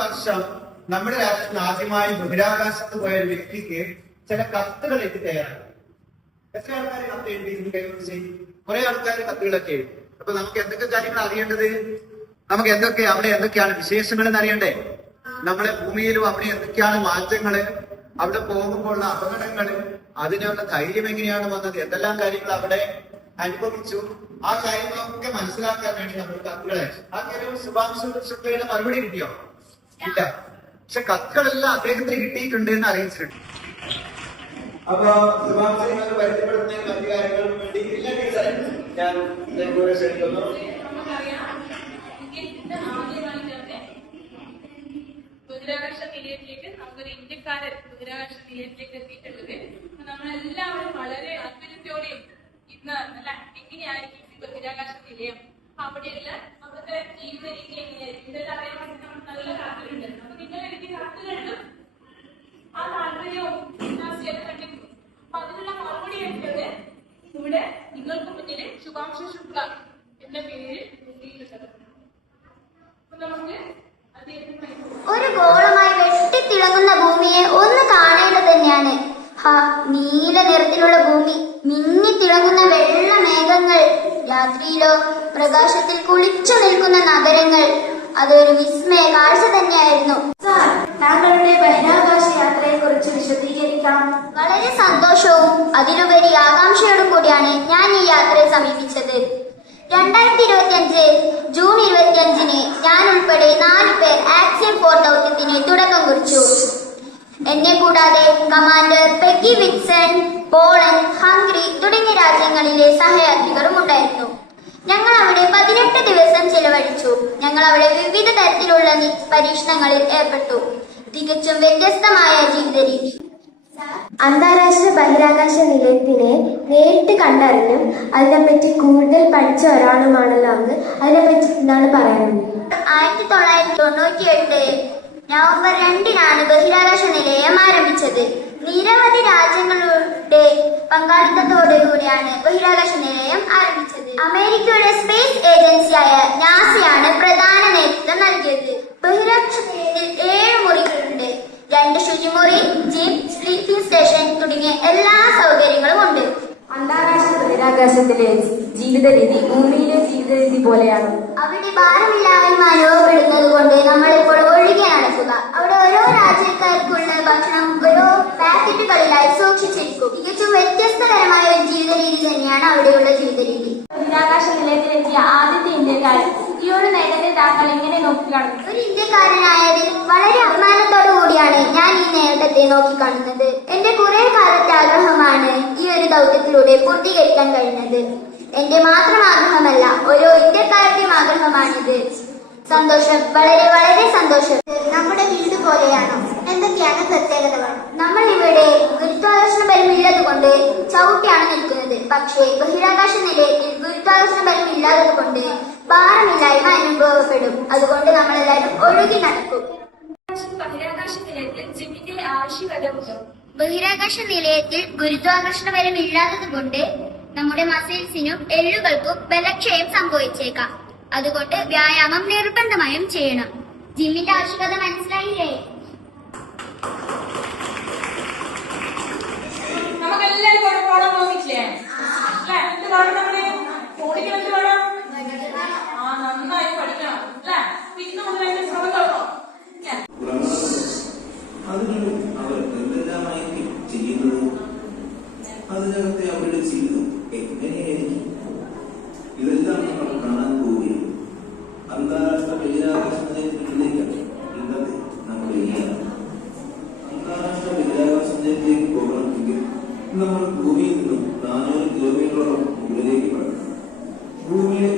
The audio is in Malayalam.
വർഷം നമ്മുടെ രാജ്യത്ത് ആദ്യമായി ബഹിരാകാശത്ത് പോയ ഒരു വ്യക്തിക്ക് ചില കത്തുകൾ എത്തി തയ്യാറാണ്. എത്ര ആൾക്കാർ കത്ത് എഴുതി? കുറെ ആൾക്കാർ കത്തുകളൊക്കെ എഴുതി. അപ്പൊ നമുക്ക് എന്തൊക്കെ കാര്യങ്ങൾ അറിയേണ്ടത്? നമുക്ക് അവിടെ എന്തൊക്കെയാണ് വിശേഷങ്ങൾ എന്ന് അറിയണ്ടേ? നമ്മുടെ ഭൂമിയിലും അവിടെ എന്തൊക്കെയാണ് മാറ്റങ്ങള്, അവിടെ പോകുമ്പോഴുള്ള അപകടങ്ങള്, അതിനുള്ള ധൈര്യം എങ്ങനെയാണ് വന്നത്, എന്തെല്ലാം കാര്യങ്ങൾ അവിടെ അനുഭവിച്ചു, ആ കാര്യങ്ങളൊക്കെ മനസ്സിലാക്കാൻ വേണ്ടി നമ്മൾ കത്തുകൾ അയച്ചു. ആ കാര്യം ശുഭാംശു ശുക്ലയുടെ മറുപടി കിട്ടിയോ? ഇല്ല. പക്ഷെ കത്തുകളെല്ലാം അദ്ദേഹത്തിന് കിട്ടിയിട്ടുണ്ട് എന്ന് അറിയിച്ചിട്ടുണ്ട്. അപ്പൊ ശുഭാംശങ്ങൾ പരിചയപ്പെടുത്തുന്ന മറ്റു കാര്യങ്ങൾക്ക് വേണ്ടി ഞാൻ കൂടെ ക്ഷണിക്കുന്നു. ബഹിരാകാശ നിലയത്തിലേക്ക് നമുക്കൊരു ഇന്ത്യക്കാരൻ ബഹിരാകാശ നിലയത്തിലേക്ക് എത്തിയിട്ടുള്ളത്. നമ്മളെല്ലാവരും വളരെ അത്ഭുതത്തോടെയും ഇന്ന് നല്ല എങ്ങനെയായിരിക്കും ബഹിരാകാശ നിലയം, അവിടെയുള്ള അവിടുത്തെ ജീവിത രീതി എങ്ങനെയായിരിക്കും, ഇതെല്ലാം അറിയാൻ വേണ്ടി നമ്മൾ നല്ല താല്പര്യമുണ്ട്. അപ്പൊ നിങ്ങൾ എനിക്ക് കത്തുകളിലും ആ താല്പര്യവും കണ്ടിരുന്നു. അപ്പൊ അതിനുള്ള മറുപടി ആയിട്ടുള്ളത് ഇവിടെ നിങ്ങൾക്ക് മുന്നിൽ ശുഭാംശു ശുക്ല എന്ന പേരിൽ എഴുതിയിട്ടുള്ളത്. അപ്പൊ നമുക്ക് ഒരു ഗോളമായി വെട്ടിത്തിളങ്ങുന്ന ഭൂമിയെ ഒന്ന് കാണേണ്ടത് തന്നെയാണ്. നീല നിറത്തിലുള്ള ഭൂമി, മിന്നിത്തിളങ്ങുന്ന വെള്ള മേഘങ്ങൾ, രാത്രിയിലോ പ്രകാശത്തിൽ കുളിച്ചു നിൽക്കുന്ന നഗരങ്ങൾ, അതൊരു വിസ്മയ കാഴ്ച തന്നെയായിരുന്നു. താങ്കളുടെ ബഹിരാകാശ യാത്രയെ കുറിച്ച് വിശദീകരിക്കാം. വളരെ സന്തോഷവും അതിലുപരി ആകാംക്ഷയോടും കൂടിയാണ് ഞാൻ ഈ യാത്രയെ സമീപിച്ചത്. 2025 ജൂൺ 25-ന് ഞാൻ ഉൾപ്പെടെ 4 പേർ ആക്സിയം 4 ദൗത്യത്തിന് തുടക്കം കുറിച്ചു. എന്നെ കൂടാതെ കമാൻഡർ പെഗി വിറ്റ്സൺ, പോളണ്ട്, ഹംഗറി തുടങ്ങിയ രാജ്യങ്ങളിലെ സഹയാത്രികരും ഉണ്ടായിരുന്നു. ഞങ്ങൾ അവിടെ 18 ദിവസം ചെലവഴിച്ചു. ഞങ്ങൾ അവിടെ വിവിധ തരത്തിലുള്ള പരീക്ഷണങ്ങളിൽ ഏർപ്പെട്ടു. തികച്ചും വ്യത്യസ്തമായ ജീവിത രീതി. അന്താരാഷ്ട്ര ബഹിരാകാശ നിലയത്തിനെ നേരിട്ട് കണ്ടറിഞ്ഞും അതിനെപ്പറ്റി കൂടുതൽ പഠിച്ച ഒരാളുമാണല്ലോ അങ്ങ്. അതിനെപ്പറ്റി എന്താണ് പറയാനുള്ളത്? 1998 നവംബർ 2-നാണ് ബഹിരാകാശ നിലയം ആരംഭിച്ചത്. നിരവധി രാജ്യങ്ങളുടെ പങ്കാളിത്തത്തോടുകൂടിയാണ് ബഹിരാകാശ നിലയം ആരംഭിച്ചത്. അമേരിക്കയുടെ സ്പേസ് ഏജൻസിയായ നാസയാണ് പ്രധാന നേതൃത്വം നൽകിയത്. ബഹിരാകാശ നിലയത്തിൽ 7 മുറികളുണ്ട്. 2 ശുചിമുറി, ജിം, സ്ലീപ്പിംഗ് സ്റ്റേഷൻ തുടങ്ങിയ എല്ലാ സൗകര്യങ്ങളും ഉണ്ട്. അന്താരാഷ്ട്ര ബഹിരാകാശത്തിലെ ജീവിത രീതി ഭൂമിയിലെ ജീവിത രീതി പോലെയാണ്. അവിടെ ഭാരമില്ലായ്മ അനുഭവപ്പെടുന്നത് കൊണ്ട് നമ്മൾ ഇപ്പോൾ ഒഴുകി നടക്കുക. അവിടെ ഓരോ രാജ്യക്കാർക്കുള്ള ഭക്ഷണം ഓരോ പാക്കറ്റുകളിലായി സൂക്ഷിച്ചിരിക്കും. തികച്ചും വ്യത്യസ്തകരമായ ഒരു ജീവിത രീതി തന്നെയാണ് അവിടെയുള്ള ജീവിത രീതി. ബഹിരാകാശ നിലയത്തിലെത്തിയ ആദ്യത്തെ ഇന്ത്യക്കാരൻ ഈ ഒരു നേട്ടത്തെ താങ്കൾ എങ്ങനെ നോക്കിക്കാണുന്നു? ഒരു ഇന്ത്യക്കാരനായതിൽ വളരെ അഭിമാനത്തോടു കൂടിയാണ് ഞാൻ ഈ നേട്ടത്തെ നോക്കിക്കാണുന്നത്. എന്റെ കുറെ കാലത്തെ ആഗ്രഹമാണ് ഈ ഒരു ദൗത്യത്തിലൂടെ പൂർത്തീകരിക്കാൻ കഴിഞ്ഞത്. എന്റെ മാത്രം ആഗ്രഹമല്ല, ഓരോ ഇന്ത്യക്കാരുടെയും ആഗ്രഹമാണിത്. സന്തോഷം, വളരെ വളരെ സന്തോഷം. നമ്മുടെ വീട് പോലെയാണോ? എന്തൊക്കെയാണ് പ്രത്യേകതകൾ? നമ്മൾ ഇവിടെ ഗുരുത്വാകർഷണ ബലം ഇല്ലത് കൊണ്ട് ചവിട്ടിയാണ് നിൽക്കുന്നത്. പക്ഷേ ബഹിരാകാശ നിലയത്തിൽ ഗുരുത്വാകർഷണ ബലം ഇല്ലാത്തത് കൊണ്ട് ഭാരമില്ലായ്മ അനുഭവപ്പെടും. അതുകൊണ്ട് നമ്മളെല്ലാവരും ഒഴുകി നടക്കും. ബഹിരാകാശ നിലയത്തിൽ ജിമ്മിന്റെ ആവശ്യകതയുണ്ട്. ബഹിരാകാശ നിലയത്തിൽ ഗുരുത്വാകർഷണ ബലം ഇല്ലാത്തത് കൊണ്ട് നമ്മുടെ മസിൽസിനും എല്ലുകൾക്കും ബലക്ഷയം സംഭവിച്ചേക്കാം. അതുകൊണ്ട് വ്യായാമം നിർബന്ധമായും ചെയ്യണം. ജിമ്മിന്റെ ആവശ്യകത മനസ്സിലായില്ലേ? നമുക്കെല്ലാവരും പോണം തോന്നിച്ചില്ലേ? എന്ത് വേണം? നമ്മുടെ ഓടിക്കണം. എന്ത് വേണം? നന്നായി പഠിക്കണം അല്ലെ? ഇന്ന് മുതൽ അതിന്റെ ശ്രമം തുടങ്ങണം. അതിനകത്തെ അവരുടെ ജീവിതം എങ്ങനെയായിരിക്കും? ഇതെല്ലാം നമ്മൾ കാണാൻ പോവുകയും അന്താരാഷ്ട്ര ബഹിരാകാശ നിലയത്തിലേക്ക് ഇന്നത്തെ നമ്മുടെ അന്താരാഷ്ട്ര ബഹിരാകാശ നിലയത്തിലേക്ക് പോകണമെങ്കിൽ നമ്മൾ ഭൂമിയിൽ നിന്നും 400 കിലോമീറ്ററോളം മുകളിലേക്ക് പറയണം. ഭൂമിയുടെ